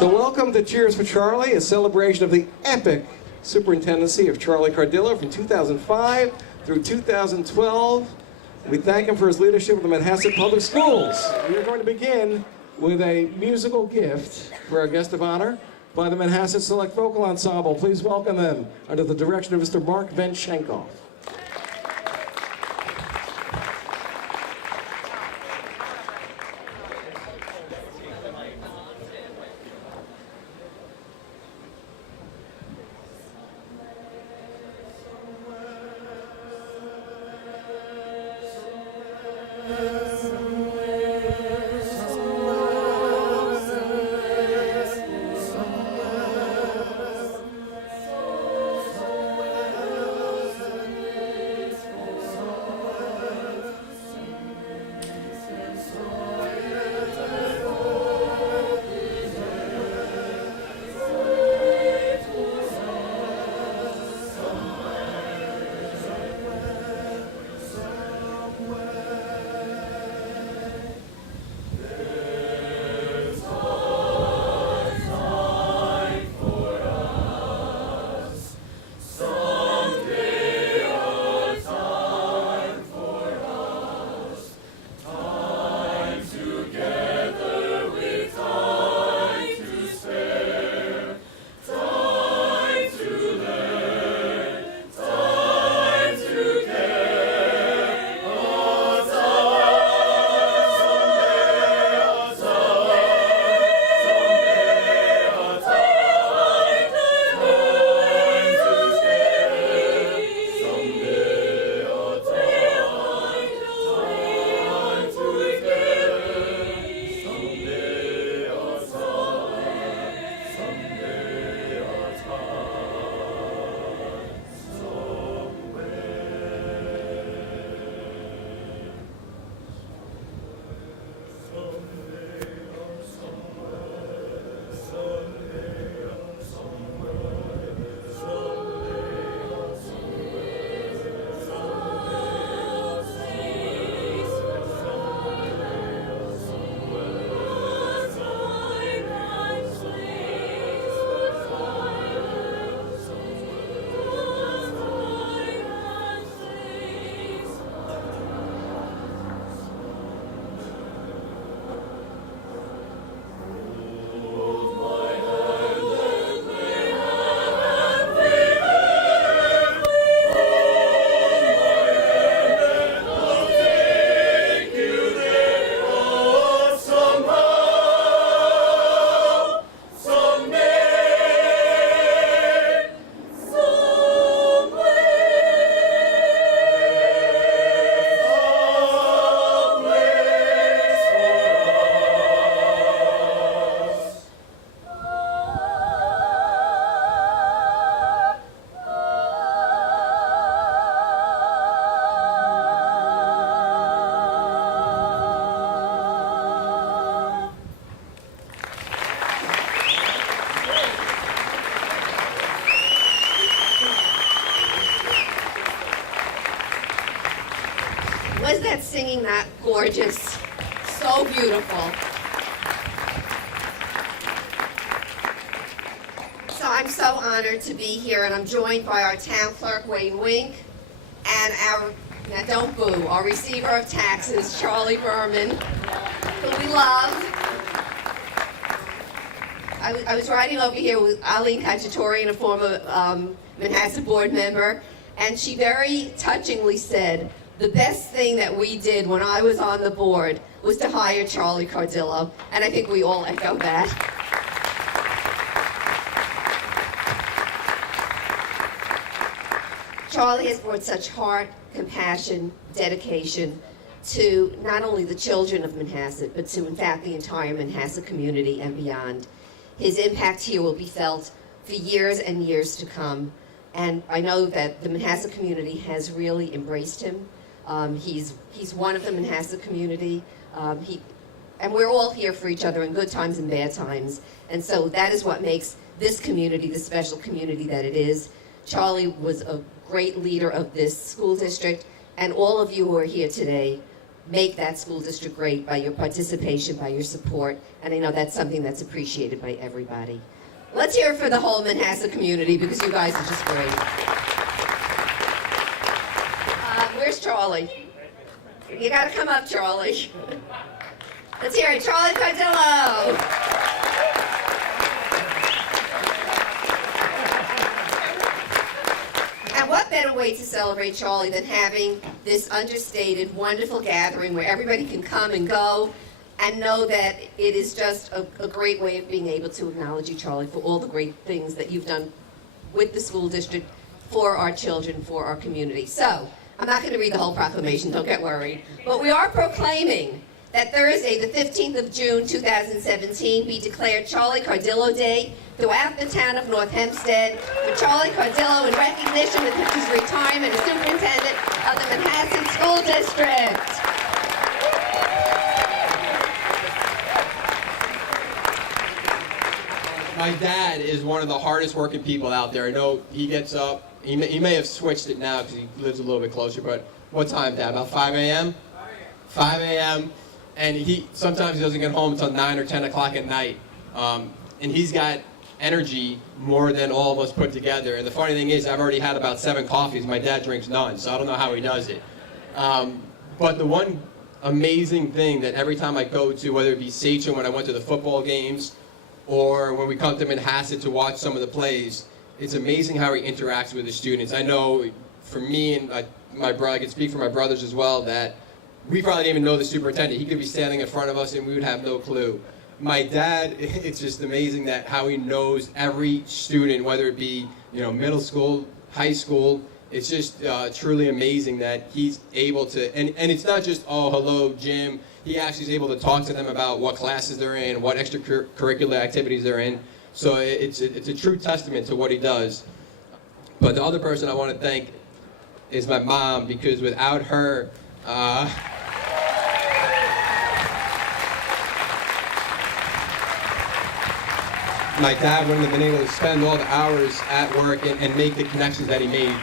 So welcome to Cheers for Charlie, a celebration of the epic superintendency of Charlie Cardillo from 2005 through 2012. We thank him for his leadership of the Manhasset Public Schools. We are going to begin with a musical gift for our guest of honor by the Manhasset Select Vocal Ensemble. Please welcome them under the direction of Mr. Mark Venshenkoff. Was that singing not gorgeous? So beautiful. So I'm so honored to be here, and I'm joined by our town clerk, Wayne Wink, and our, now don't boo, our receiver of taxes, Charlie Berman, who we love. I was riding over here with Eileen Cacciatori, a former Manhasset board member, and she very touchingly said, the best thing that we did when I was on the board was to hire Charlie Cardillo, and I think we all echo that. Charlie has brought such heart, compassion, dedication to not only the children of Manhasset, but to, in fact, the entire Manhasset community and beyond. His impact here will be felt for years and years to come, and I know that the Manhasset community has really embraced him. He's one of the Manhasset community, and we're all here for each other in good times and bad times, and so that is what makes this community the special community that it is. Charlie was a great leader of this school district, and all of you who are here today make that school district great by your participation, by your support, and I know that's something that's appreciated by everybody. Let's hear it for the whole Manhasset community because you guys are just great. Where's Charlie? You gotta come up, Charlie. Let's hear it, Charlie Cardillo. And what better way to celebrate Charlie than having this understated, wonderful gathering where everybody can come and go and know that it is just a great way of being able to acknowledge you, Charlie, for all the great things that you've done with the school district, for our children, for our community. So, I'm not going to read the whole proclamation, don't get worried. But we are proclaiming that Thursday, the 15th of June, 2017, be declared Charlie Cardillo Day throughout the town of North Hempstead for Charlie Cardillo in recognition of his retirement as superintendent of the Manhasset School District. My dad is one of the hardest working people out there. I know he gets up, he may have switched it now because he lives a little bit closer, but what time, Dad? About 5 a.m.? 5 a.m. And sometimes he doesn't get home until 9 or 10 o'clock at night. And he's got energy more than all of us put together. And the funny thing is, I've already had about 7 coffees. My dad drinks none, so I don't know how he does it. But the one amazing thing that every time I go to, whether it be Sachem when I went to the football games, or when we come to Manhasset to watch some of the plays, it's amazing how he interacts with the students. I know for me and my brother, I can speak for my brothers as well, that we probably didn't even know the superintendent. He could be standing in front of us and we would have no clue. My dad, it's just amazing that how he knows every student, whether it be middle school, high school. It's just truly amazing that he's able to, and it's not just, oh, hello, Jim. He actually is able to talk to them about what classes they're in, what extracurricular activities they're in. So it's a true testament to what he does. But the other person I want to thank is my mom, because without her, my dad wouldn't have been able to spend all the hours at work and make the connections that he made.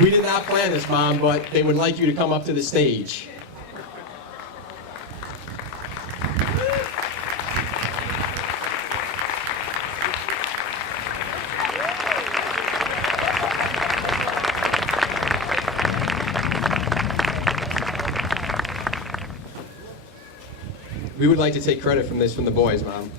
We did not plan this, Mom, but they would like you to come up to the stage. We would like to take credit from this from the boys, Mom.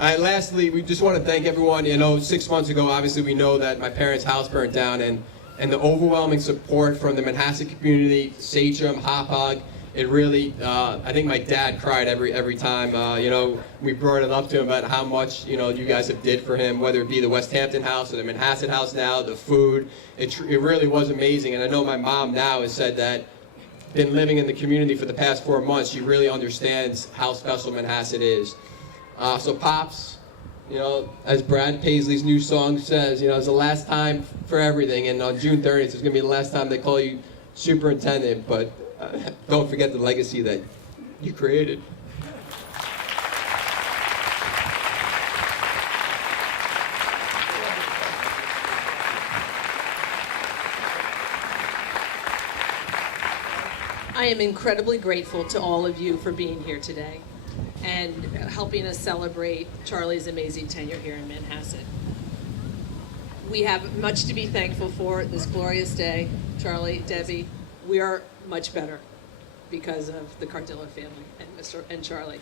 All right, lastly, we just want to thank everyone. 6 months ago, obviously, we know that my parents' house burnt down, and the overwhelming support from the Manhasset community, Sachem, Hauppauge, it really, I think my dad cried every time, we brought it up to him about how much, you guys have did for him, whether it be the West Hampton house or the Manhasset house now, the food. It really was amazing. And I know my mom now has said that, been living in the community for the past 4 months, she really understands how special Manhasset is. So Pops, as Brad Paisley's new song says, it's the last time for everything. And on June 30th, it's going to be the last time they call you superintendent. But don't forget the legacy that you created. I am incredibly grateful to all of you for being here today and helping us celebrate Charlie's amazing tenure here in Manhasset. We have much to be thankful for this glorious day. Charlie, Debbie, we are much better because of the Cardillo family and Charlie.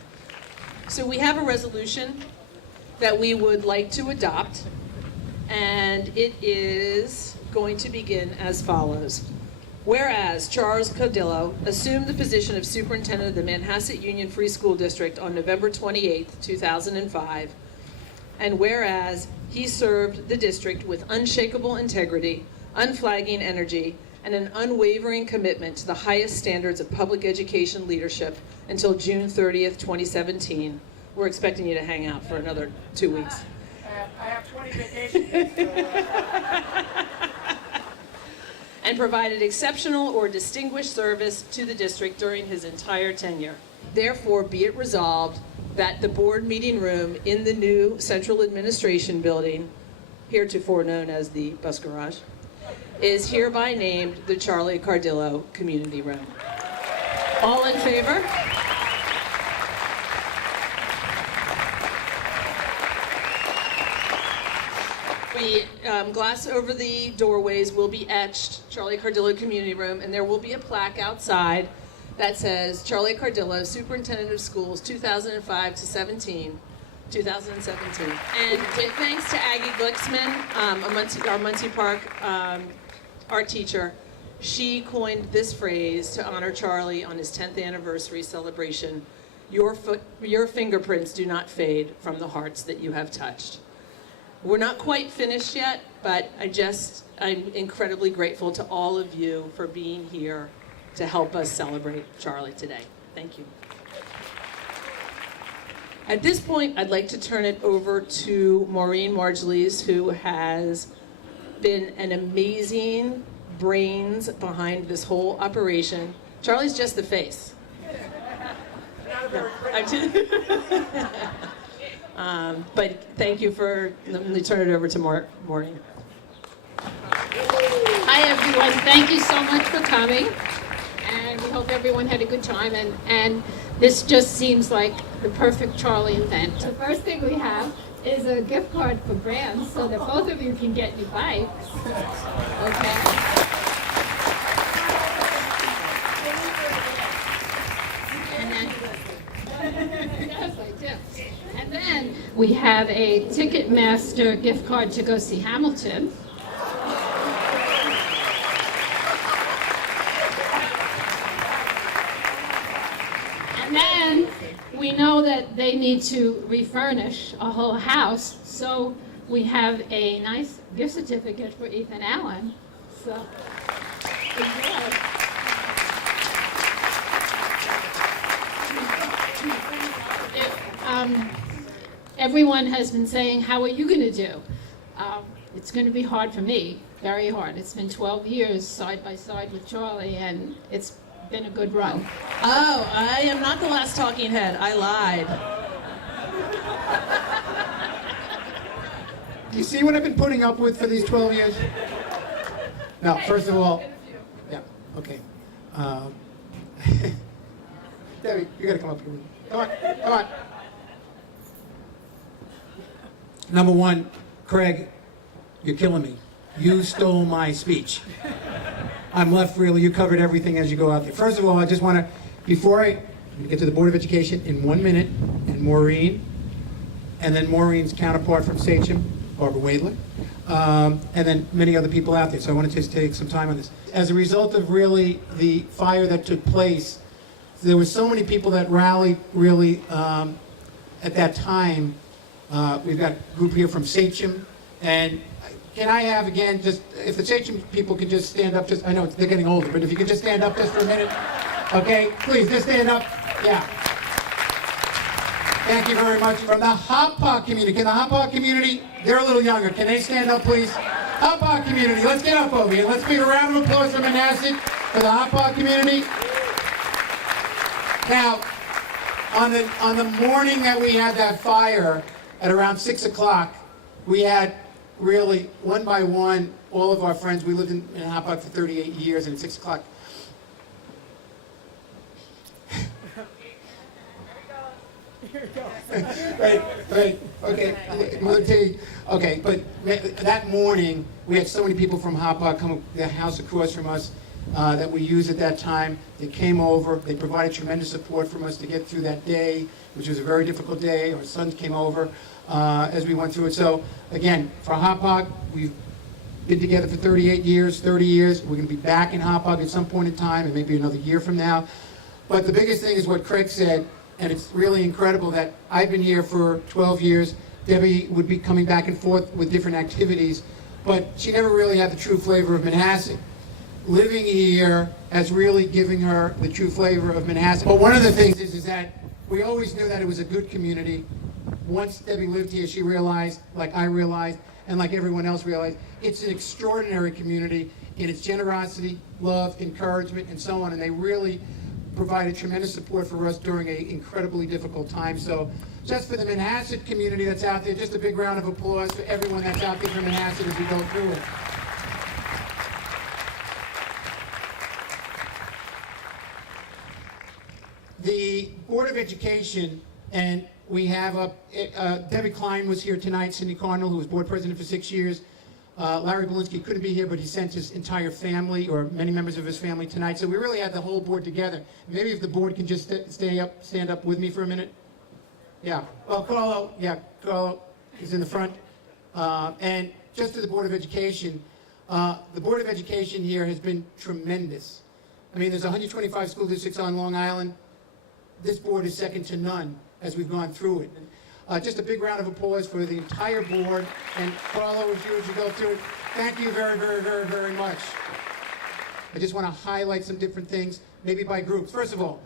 So we have a resolution that we would like to adopt, and it is going to begin as follows. Whereas Charles Cardillo assumed the position of superintendent of the Manhasset Union Free School District on November 28, 2005, and whereas he served the district with unshakable integrity, unflagging energy, and an unwavering commitment to the highest standards of public education leadership until June 30th, 2017. We're expecting you to hang out for another 2 weeks. I have 20 vacation days. And provided exceptional or distinguished service to the district during his entire tenure. Therefore, be it resolved that the board meeting room in the new Central Administration Building, heretofore known as the Bus Garage, is hereby named the Charlie Cardillo Community Room. All in favor? Glass over the doorways will be etched, Charlie Cardillo Community Room, and there will be a plaque outside that says Charlie Cardillo, Superintendent of Schools, 2005 to 2017. And with thanks to Aggie Glicksman, our Muncie Park art teacher, she coined this phrase to honor Charlie on his 10th anniversary celebration: your fingerprints do not fade from the hearts that you have touched. We're not quite finished yet, but I'm incredibly grateful to all of you for being here to help us celebrate Charlie today. Thank you. At this point, I'd like to turn it over to Maureen Margulies, who has been an amazing brains behind this whole operation. Charlie's just the face. But thank you for, let me turn it over to Maureen. Hi everyone, thank you so much for coming, and we hope everyone had a good time, and this just seems like the perfect Charlie event. The first thing we have is a gift card for brands so that both of you can get new bikes. Okay. Yes, I do. And then we have a Ticketmaster gift card to go see Hamilton. And then we know that they need to refurnish a whole house, so we have a nice gift certificate for Ethan Allen. So, enjoy. Everyone has been saying, how are you going to do? It's going to be hard for me, very hard. It's been 12 years side by side with Charlie, and it's been a good run. Oh, I am not the last talking head. I lied. Do you see what I've been putting up with for these 12 years? Now, first of all, yeah, okay. Debbie, you gotta come up here with me. Come on, come on. Number one, Craig, you're killing me. You stole my speech. I'm left really, you covered everything as you go out there. First of all, I just want to, before I get to the Board of Education in 1 minute, and Maureen, and then Maureen's counterpart from Sachem, Barbara Wadler, and then many other people out there. So I wanted to just take some time on this. As a result of really the fire that took place, there were so many people that rallied really at that time. We've got a group here from Sachem, and can I have again, just if the Sachem people could just stand up, just I know they're getting older, but if you could just stand up just for a minute, okay? Please, just stand up. Yeah. Thank you very much. From the Hopog community, can the Hopog community, they're a little younger, can they stand up, please? Hopog community, let's get up over here. Let's give a round of applause for Manhasset, for the Hopog community. Now, on the morning that we had that fire, at around 6 o'clock, we had really, one by one, all of our friends. We lived in Hopog for 38 years, and at 6 o'clock. Right, okay. Okay, but that morning, we had so many people from Hopog come to the house across from us that we used at that time. They came over, they provided tremendous support from us to get through that day, which was a very difficult day. Our sons came over as we went through it. So again, for Hopog, we've been together for 38 years, 30 years. We're going to be back in Hopog at some point in time, and maybe another year from now. But the biggest thing is what Craig said, and it's really incredible that I've been here for 12 years. Debbie would be coming back and forth with different activities, but she never really had the true flavor of Manhasset. Living here has really given her the true flavor of Manhasset. But one of the things is that we always knew that it was a good community. Once Debbie lived here, she realized, like I realized, and like everyone else realized, it's an extraordinary community in its generosity, love, encouragement, and so on. And they really provided tremendous support for us during an incredibly difficult time. So just for the Manhasset community that's out there, just a big round of applause for everyone that's out there for Manhasset as we go through it. The Board of Education, and we have Debbie Klein was here tonight, Cindy Cardinal, who was board president for 6 years. Larry Belinsky couldn't be here, but he sent his entire family, or many members of his family tonight. So we really had the whole board together. Maybe if the board can just stand up with me for a minute. Yeah, well, Carlo is in the front. And just to the Board of Education, the Board of Education here has been tremendous. I mean, there's 125 school districts on Long Island. This board is second to none as we've gone through it. Just a big round of applause for the entire board. And Carlo, as you go through it, thank you very, very, very, very much. I just want to highlight some different things, maybe by groups. First of all,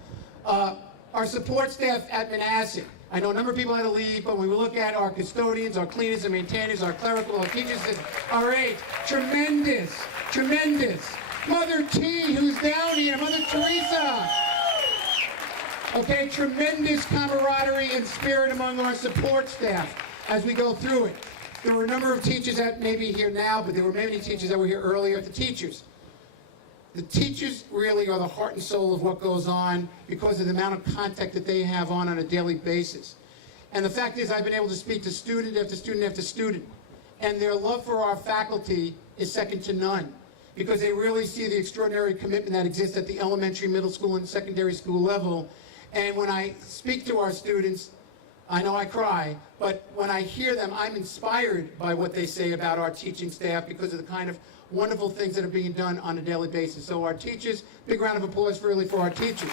our support staff at Manhasset. I know a number of people had to leave, but when we look at our custodians, our cleaners and maintainers, our clerical, our teachers, our aides, tremendous, tremendous. Mother T, who's down here, Mother Teresa. Okay, tremendous camaraderie and spirit among our support staff as we go through it. There were a number of teachers that may be here now, but there were many teachers that were here earlier. The teachers really are the heart and soul of what goes on because of the amount of contact that they have on a daily basis. And the fact is, I've been able to speak to student after student after student, and their love for our faculty is second to none because they really see the extraordinary commitment that exists at the elementary, middle school, and secondary school level. And when I speak to our students, I know I cry, but when I hear them, I'm inspired by what they say about our teaching staff because of the kind of wonderful things that are being done on a daily basis. So our teachers, big round of applause really for our teachers.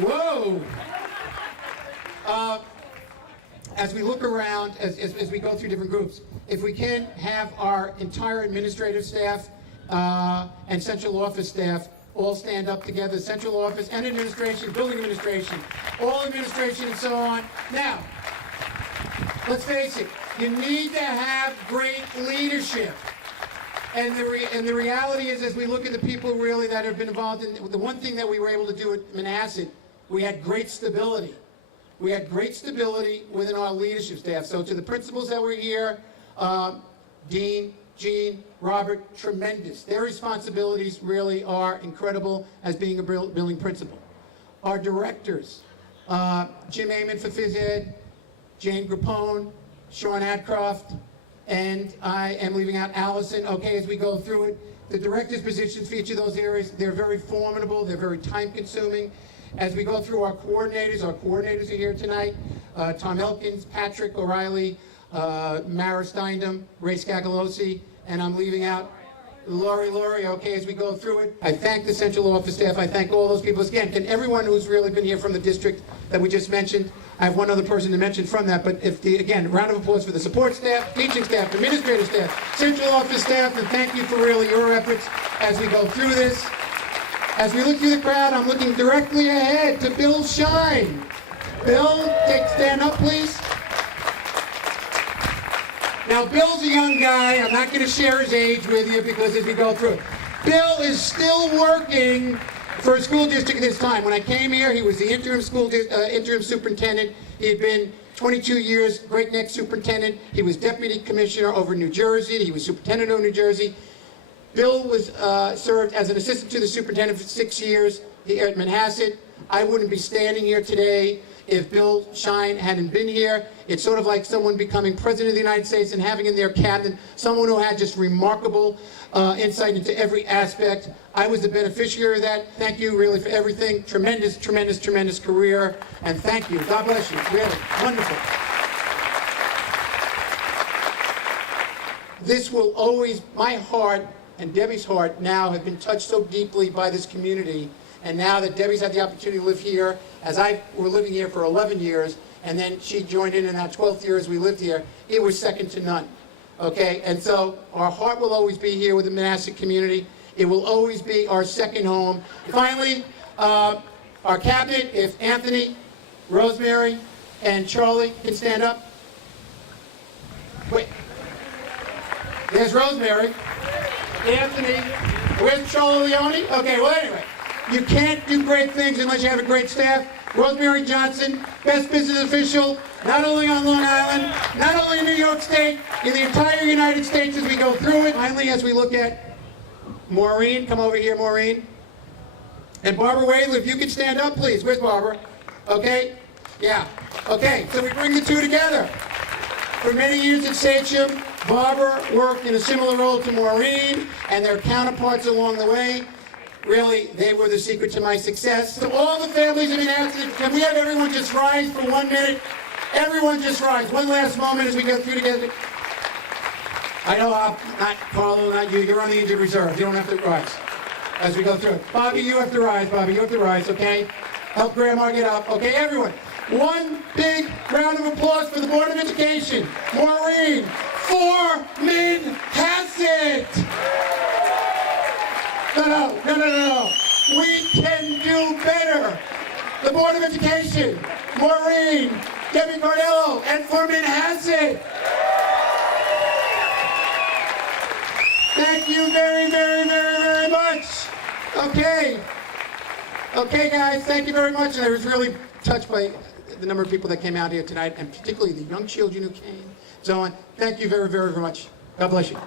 Whoa! As we look around, as we go through different groups, if we can have our entire administrative staff and central office staff all stand up together, central office and administration, building administration, all administration and so on. Now, let's face it, you need to have great leadership. And the reality is, as we look at the people really that have been involved in, the one thing that we were able to do at Manhasset, we had great stability. We had great stability within our leadership staff. So to the principals that were here, Dean, Jean, Robert, tremendous. Their responsibilities really are incredible as being a building principal. Our directors, Jim Amon for phys ed, Jane Grappone, Sean Adcroft, and I am leaving out Allison. Okay, as we go through it, the director's positions for each of those areas, they're very formidable, they're very time consuming. As we go through our coordinators are here tonight. Tom Elkins, Patrick O'Reilly, Mara Steindem, Ray Scagalosi, and I'm leaving out Laurie, okay, as we go through it. I thank the central office staff. I thank all those people. Again, and everyone who's really been here from the district that we just mentioned. I have one other person to mention from that, but again, round of applause for the support staff, teaching staff, administrative staff, central office staff, and thank you for really your efforts as we go through this. As we look through the crowd, I'm looking directly ahead to Bill Shine. Bill, stand up, please. Now, Bill's a young guy. I'm not going to share his age with you because as we go through it. Bill is still working for a school district at this time. When I came here, he was the interim superintendent. He had been 22 years Great Neck superintendent. He was deputy commissioner over New Jersey. He was superintendent of New Jersey. Bill was served as an assistant to the superintendent for 6 years here at Manhasset. I wouldn't be standing here today if Bill Shine hadn't been here. It's sort of like someone becoming president of the United States and having in their cabinet someone who had just remarkable insight into every aspect. I was the beneficiary of that. Thank you really for everything. Tremendous, tremendous, tremendous career. And thank you. God bless you. Really. Wonderful. This will always, my heart and Debbie's heart now have been touched so deeply by this community. And now that Debbie's had the opportunity to live here, as I were living here for 11 years, and then she joined in that 12th year as we lived here, it was second to none. Okay, and so our heart will always be here with the Manhasset community. It will always be our second home. Finally, our cabinet, if Anthony, Rosemary, and Charlie can stand up. Wait, there's Rosemary. Anthony. Where's Cholo Leone? Okay, well, anyway. You can't do great things unless you have a great staff. Rosemary Johnson, best business official, not only on Long Island, not only in New York State, in the entire United States as we go through it. Finally, as we look at Maureen, come over here, Maureen. And Barbara Wadley, if you could stand up, please. Where's Barbara? Okay? Yeah. Okay, so we bring the two together. For many years at Sachem, Barbara worked in a similar role to Maureen and their counterparts along the way. Really, they were the secret to my success. To all the families in Manhasset, can we have everyone just rise for 1 minute? Everyone just rise. One last moment as we go through together. I know, not Carlo, not you. You're on the injured reserve. You don't have to rise as we go through it. Bobby, you have to rise. Bobby, you have to rise, okay? Help Grandma get up. Okay, everyone. One big round of applause for the Board of Education. Maureen for Manhasset. No. We can do better. The Board of Education, Maureen, Debbie Cardello, and for Manhasset. Thank you very much. Okay. Okay, guys, thank you very much. And I was really touched by the number of people that came out here tonight, and particularly the young children who came. So, thank you very much. God bless you.